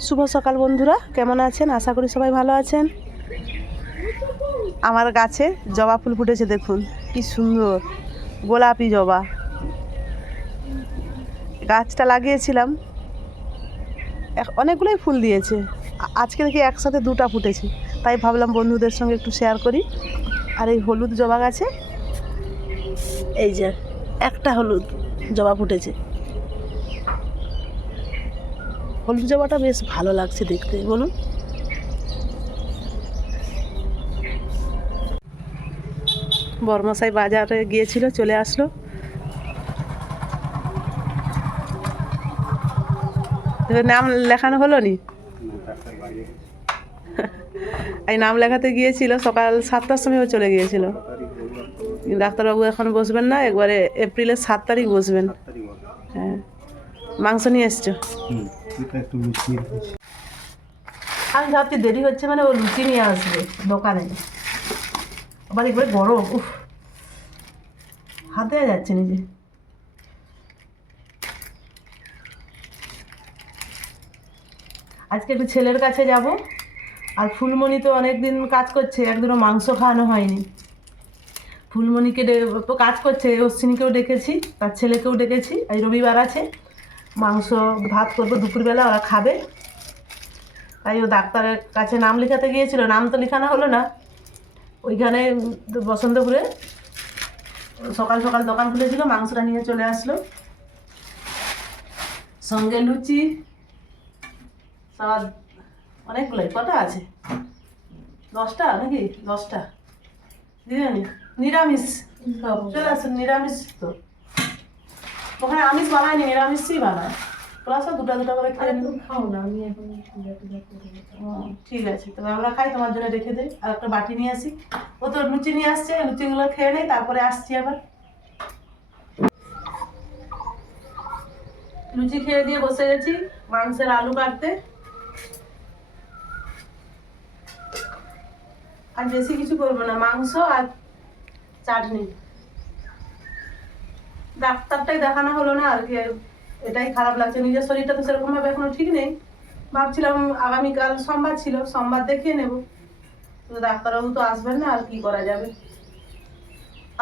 শুভ সকাল বন্ধুরা, কেমন আছেন? আশা করি সবাই ভালো আছেন। আমার গাছে জবা ফুল ফুটেছে, দেখুন কি সুন্দর গোলাপি জবা। গাছটা লাগিয়েছিলাম, অনেকগুলোই ফুল দিয়েছে। আজকে দেখি একসাথে দুটো ফুটেছে, তাই ভাবলাম বন্ধুদের সঙ্গে একটু শেয়ার করি। আর এই হলুদ জবা গাছে এই যে একটা হলুদ জবা ফুটেছে। হলুদ জবাটা বেশ ভালো লাগছে দেখতে, বলুন। বর্মশাই বাজারে গিয়েছিল, চলে আসলো। নাম লেখানো হলো নি? এই নাম লেখাতে গিয়েছিল, সকাল 7টার সময় চলে গিয়েছিল। ডাক্তারবাবু এখন বসবেন না, একবারে এপ্রিলের 7 তারিখ বসবেন। হ্যাঁ, মাংস নিয়ে এসছো? আমি ভাবছি দেরি হচ্ছে মানে ও লুচি নিয়ে আসবে দোকানে। আবার একবারে গরম, উফ, হাত দেওয়া যাচ্ছে নিজে। আজকে একটু ছেলের কাছে যাব। আর ফুলমণি তো অনেক দিন কাজ করছে, একদিনও মাংস খাওয়ানো হয়নি। ফুলমণিকে তো কাজ করছে, অশ্বিনীকেও ডেকেছি, তার ছেলেকেও ডেকেছি। আজ রবিবার আছে, মাংস ভাত করবো দুপুরবেলা, ওরা খাবে। তাই ও ডাক্তারের কাছে নাম লেখাতে গিয়েছিল, নাম তো লেখানো হলো না। ওইখানে বসন্তপুরে সকাল সকাল দোকান খুলেছিল, মাংসটা নিয়ে চলে আসলো, সঙ্গে লুচি সব অনেকগুলোই। কটা আছে? 10টা নাকি? 10টা বিরিয়ানি নিরামিষ। চলে আসুন, নিরামিষ তো ওখানে আমিষ বানায়নি, নিরামিষই বানায়। প্লাস দুটা দুটা করে খেয়ে খাও না। আমি এখন ঠিক আছে, তবে আমরা খাই, তোমার জন্য রেখে দিই। আর একটা বাটি নিয়ে আসি। ও তো লুচি নিয়ে আসছে, লুচিগুলো খেয়ে নেই, তারপরে আসছি আবার। লুচি খেয়ে দিয়ে বসে গেছি মাংসের আলু কাটতে। আর বেশি কিছু করবো না, মাংস আর চাটনি। ডাক্তারটাই দেখানো হলো না আর কি, এটাই খারাপ লাগছে। নিজের শরীরটা তো সেরকম ভাবে এখনো ঠিক নেই। ভাবছিলাম আগামীকাল সোমবার ছিল, সোমবার দেখিয়ে নেব, কিন্তু ডাক্তারবাবু তো আসবেন না, আর কি করা যাবে।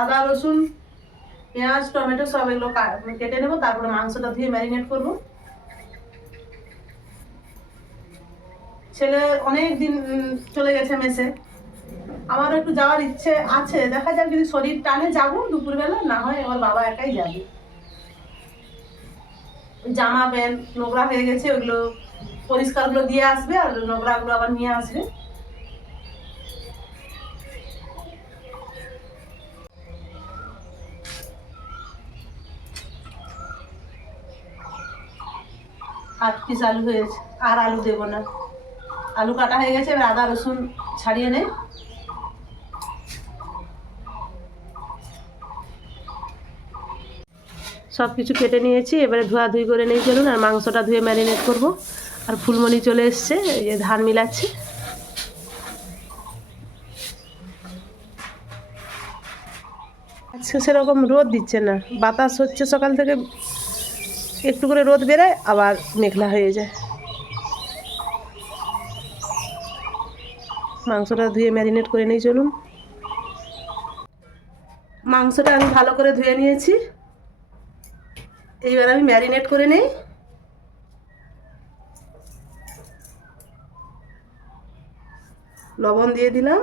আদা রসুন পেঁয়াজ টমেটো সব এগুলো কেটে নেবো, তারপরে মাংসটা ধুয়ে ম্যারিনেট করবো। ছেলে অনেক দিন চলে গেছে মেসে, আমারও একটু যাওয়ার ইচ্ছে আছে। দেখা যাক, যদি শরীর টানে যাবো দুপুরবেলা, না হয় আমার বাবা একাই যাবে। জামা প্যান্ট নোংরা হয়ে গেছে, ওইগুলো পরিষ্কারগুলো দিয়ে আসবে, আর নোংরাগুলো আবার নিয়ে আসবে। আর পিস আলু হয়েছে, আর আলু দেবো না। আলু কাটা হয়ে গেছে, এবার আদা রসুন ছাড়িয়ে নেই। সব কিছু কেটে নিয়েছি, এবারে ধোয়াধুয়ি করে নিয়ে চলুন। আর মাংসটা ধুয়ে ম্যারিনেট করব। আর ফুলমণি চলে এসছে, এই যে ধান মিলাচ্ছে। আজকে সেরকম রোদ দিচ্ছে না, বাতাস হচ্ছে সকাল থেকে, একটু করে রোদ বেরোয়, আবার মেঘলা হয়ে যায়। মাংসটা ধুয়ে ম্যারিনেট করে নিয়ে চলুন। মাংসটা আমি ভালো করে ধুয়ে নিয়েছি, এইবার আমি ম্যারিনেট করে নেই। লবণ দিয়ে দিলাম,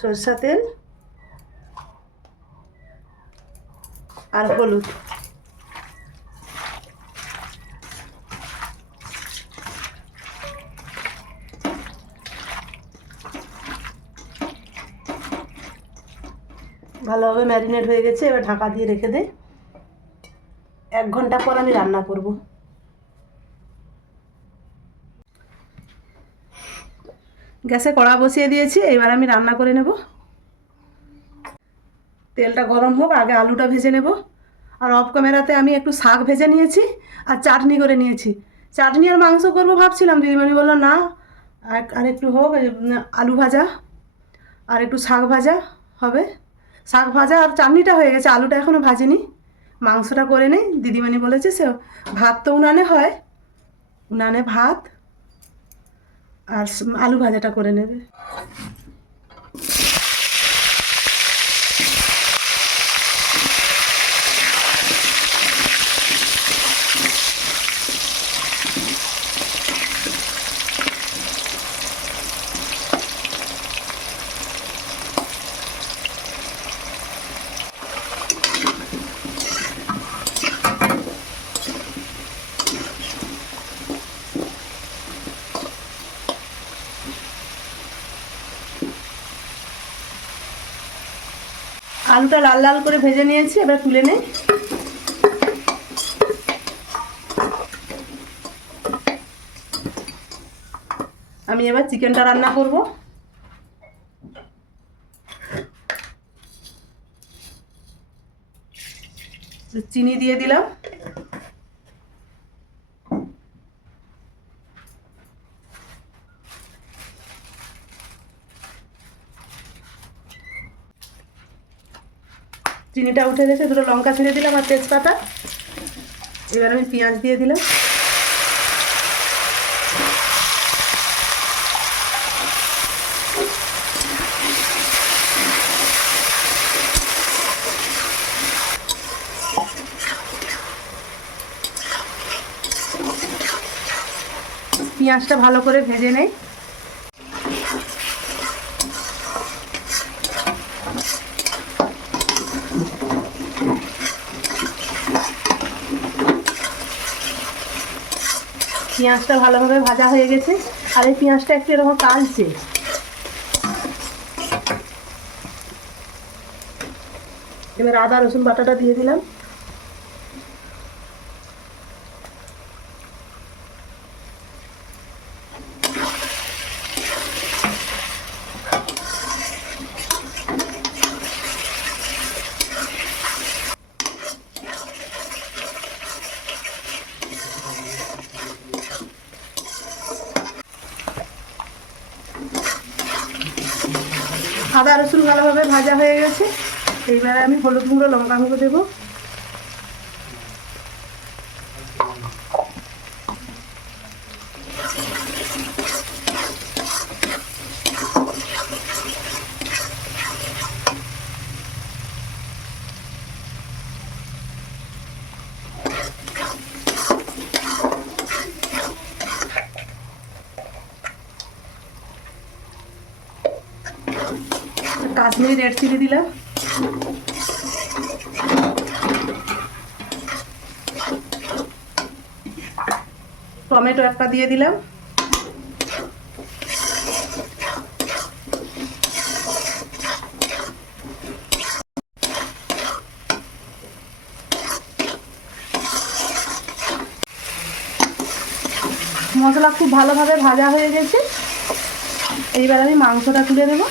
সরষা তেল আর হলুদ। ভালোভাবে ম্যারিনেট হয়ে গেছে, এবার ঢাকা দিয়ে রেখে দে। 1 ঘন্টা পর আমি রান্না করব। গ্যাসে কড়া বসিয়ে দিয়েছি, এবার আমি রান্না করে নেব। তেলটা গরম হোক, আগে আলুটা ভেজে নেব। আর অফ ক্যামেরাতে আমি একটু শাক ভেজে নিয়েছি, আর চাটনি করে নিয়েছি। চাটনি আর মাংস করবো ভাবছিলাম, দিদিমণি বললো না, আর একটু হোক, আলু ভাজা আর একটু শাক ভাজা হবে। শাক ভাজা আর চাটনিটা হয়ে গেছে, আলুটা এখনও ভাজিনি। মাংসটা করে নেই, দিদিমণি বলেছে সে ভাত তো উনানে হয়, উনানে ভাত আর আলু ভাজাটা করে নেবে। আলুটা লাল লাল করে ভেজে নিয়েছি, এবার তুলে নেই। আমি এবার চিকেনটা রান্না করব। চিনি দিয়ে দিলাম, চিনিটা উঠে গেছে, দুটো লঙ্কা ছেড়ে দিলাম আর তেজপাতা। এবার আমি পেঁয়াজ দিয়ে দিলাম। পেঁয়াজটা ভালো করে ভেজে নেই। পেঁয়াজটা ভালোভাবে ভাজা হয়ে গেছে, আর এই পেঁয়াজটা একটু এরকম কালচে। এবার আদা রসুন বাটাটা দিয়ে দিলাম। আদা রসুন ভালোভাবে ভাজা হয়ে গেছে, এইবারে আমি হলুদ গুঁড়ো লঙ্কা গুঁড়ো দেবো। কাশ্মীরি রেড চিলি দিলাম। টমেটো একটা দিয়ে দিলাম। মশলা খুব ভালোভাবে ভাজা হয়ে গেছে, এইবার আমি মাংসটা তুলে দেবো।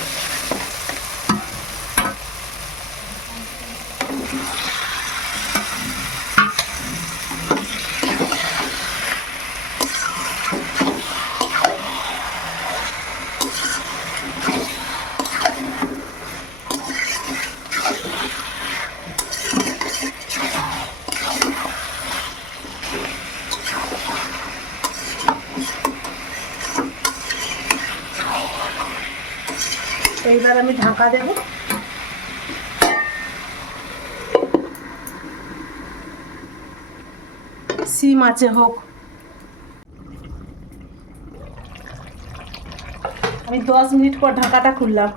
এইবার আমি ঢাকা দেব। সিম আছে হোক। আমি 10 মিনিট পর ঢাকাটা খুললাম।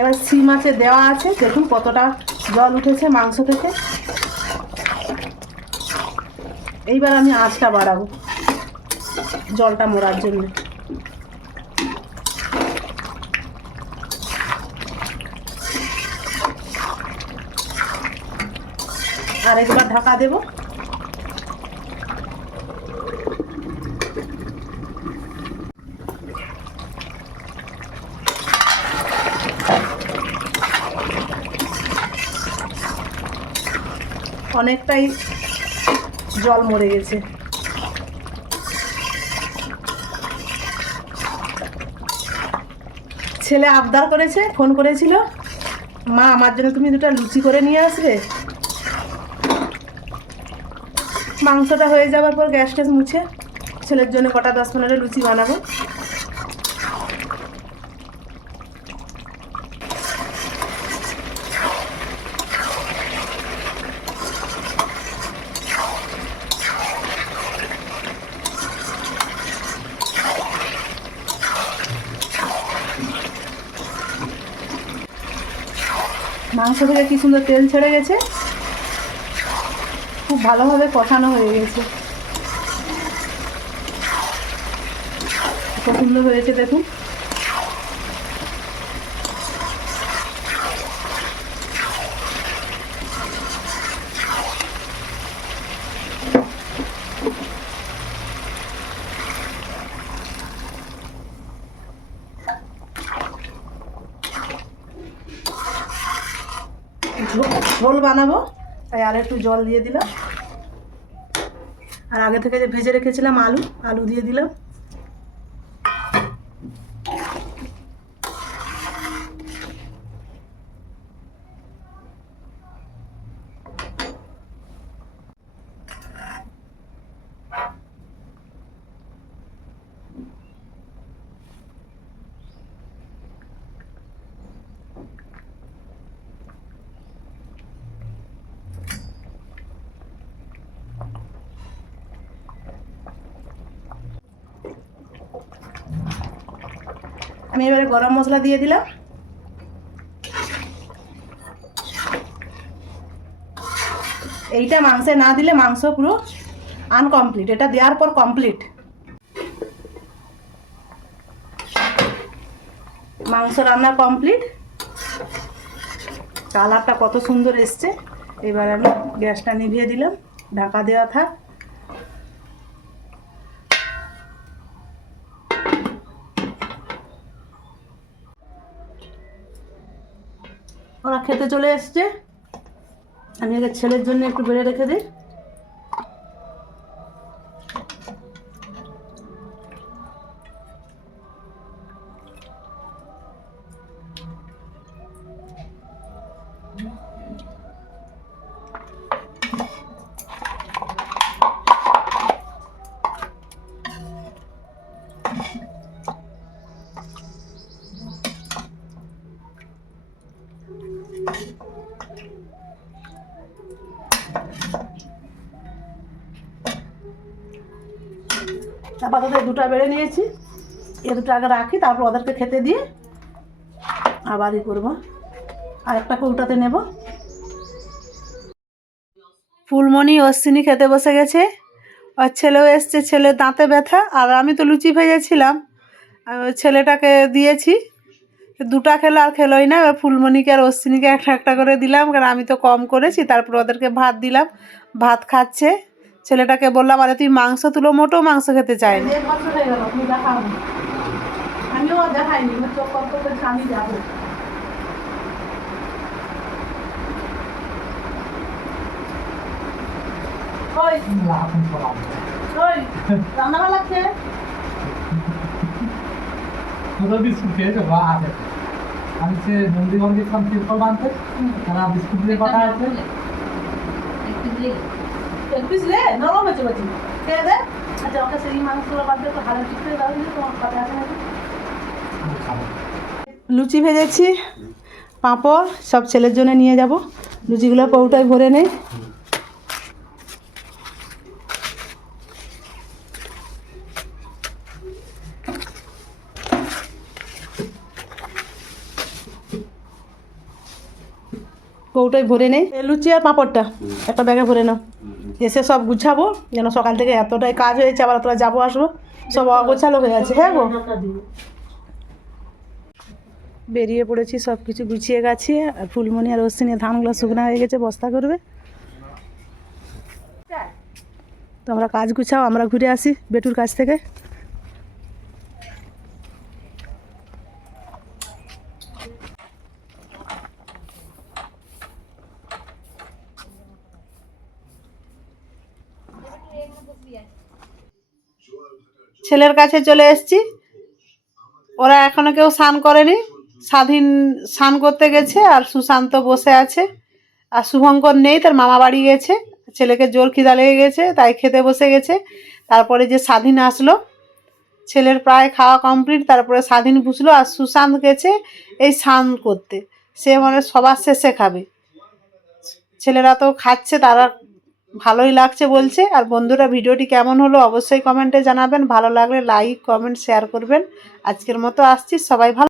এবার সিম আছে দেওয়া আছে, দেখুন কতটা জল উঠেছে মাংস থেকে। এইবার আমি আঁচটা বাড়াবো জলটা মরার জন্য। আর একবার ঢাকা দেব। অনেকটাই জল মরে গেছে। ছেলে আবদার করেছে, ফোন করেছিল মা আমার জন্য তুমি দুটো লুচি করে নিয়ে আসবে। মাংসটা হয়ে যাওয়ার পর গ্যাস ট্যাস মুছে ছেলের জন্য কটা 10-15 লুচি বানাবো। মাংস থেকে কি সুন্দর তেল ছেড়ে গেছে, খুব ভালোভাবে কষানো হয়ে গেছে। কত সুন্দর হয়েছে দেখুন। ঝোল বানাবো তাই আর একটু জল দিয়ে দিলাম। আর আগে থেকে যে ভেজে রেখেছিলাম আলু, আলু দিয়ে দিলাম। আমি এবারে গরম মশলা দিয়ে দিলাম। এইটা মাংসে না দিলে মাংস পুরো আনকমপ্লিট, এটা দেওয়ার পর কমপ্লিট। মাংস রান্না কমপ্লিট। কালারটা কত সুন্দর এসছে। এবার আমি গ্যাসটা নিভিয়ে দিলাম, ঢাকা দেওয়া থাক। ওরা খেতে চলে এসছে, আমি আগে ছেলের জন্য একটু বেড়ে রেখে দিই। আপাতত দুটো বেড়ে নিয়েছি, এ দুটো আগে রাখি, তারপর ওদেরকে খেতে দিয়ে আবারই করবো। আর একটা কৌটাতে নেব। ফুলমণি অশ্বিনী খেতে বসে গেছে, আর ছেলেও এসছে। ছেলে দাঁতে ব্যথা, আর আমি তো লুচি ভেজেছিলাম, ছেলেটাকে দিয়েছি, দুটা খেলো আর খেলোই না। এবার ফুলমণিকে আর অশ্বিনীকে একটা একটা করে দিলাম, কারণ আমি তো কম করেছি। তারপর ওদেরকে ভাত দিলাম, ভাত খাচ্ছে। ছেলেটাকে বললাম আরে তুই মাংস তুলো, মোটেও মাংস খেতে চায়নি। আমিও দেখাইনি, চোখ কত করে আমি যাবো। রান্না ভালো লাগছে। বিস্কুট খেয়েছে বা আছে আমি সে নন্দীগঞ্জে সব তিরপল বাঁধতে তারা বিস্কুট দিয়ে পাঠা আছে। এক পিস লে, নরম হয়েছে বাচ্চি খেয়ে দে। আচ্ছা ওকে সেই মাংসগুলো বাদ দিয়ে একটু হালকা ঠিক করে দাও, দিলে তোমার খাতে আসে নাকি। লুচি ভেজেছি, পাঁপড় সব ছেলের জন্য নিয়ে যাব। লুচিগুলো কৌটায় ভরে নেই। কৌটায় ভরে নেই লুচি আর পাঁপড়টা, একটা ব্যাগে ভরে নাও। এসে সব গুছাবো, যেন সকাল থেকে এতটাই কাজ হয়েছে, আবার তোরা যাবো আসবো, সব অগোছালো হয়ে আছে। হ্যাঁ গো, বেরিয়ে পড়েছি, সব কিছু গুছিয়ে গেছি। আর ফুলমণি আর অশ্বিনী ধানগুলো শুকনো হয়ে গেছে, বস্তা করবে। তো আমরা কাজ গুছাও, আমরা ঘুরে আসি বেটুর কাছ থেকে। ছেলের কাছে চলে এসেছি, ওরা এখনো কেউ স্নান করেনি। স্বাধীন স্নান করতে গেছে আর সুশান্ত বসে আছে, আর শুভঙ্কর নেই, তার মামা বাড়ি গেছে। ছেলেকে জোর খিদা লেগে গেছে তাই খেতে বসে গেছে। তারপরে যে স্বাধীন আসলো, ছেলের প্রায় খাওয়া কমপ্লিট, তারপরে স্বাধীন বুঝলো, আর সুশান্ত গেছে এই স্নান করতে, সে মানে সবার শেষে খাবে। ছেলেরা তো খাচ্ছে, তারা ভালোই লাগছে বলছে। আর বন্ধুরা, ভিডিওটি কেমন হলো অবশ্যই কমেন্টে জানাবেন, ভালো লাগলে লাইক কমেন্ট শেয়ার করবেন। আজকের মতো আসছি, সবাই ভালো।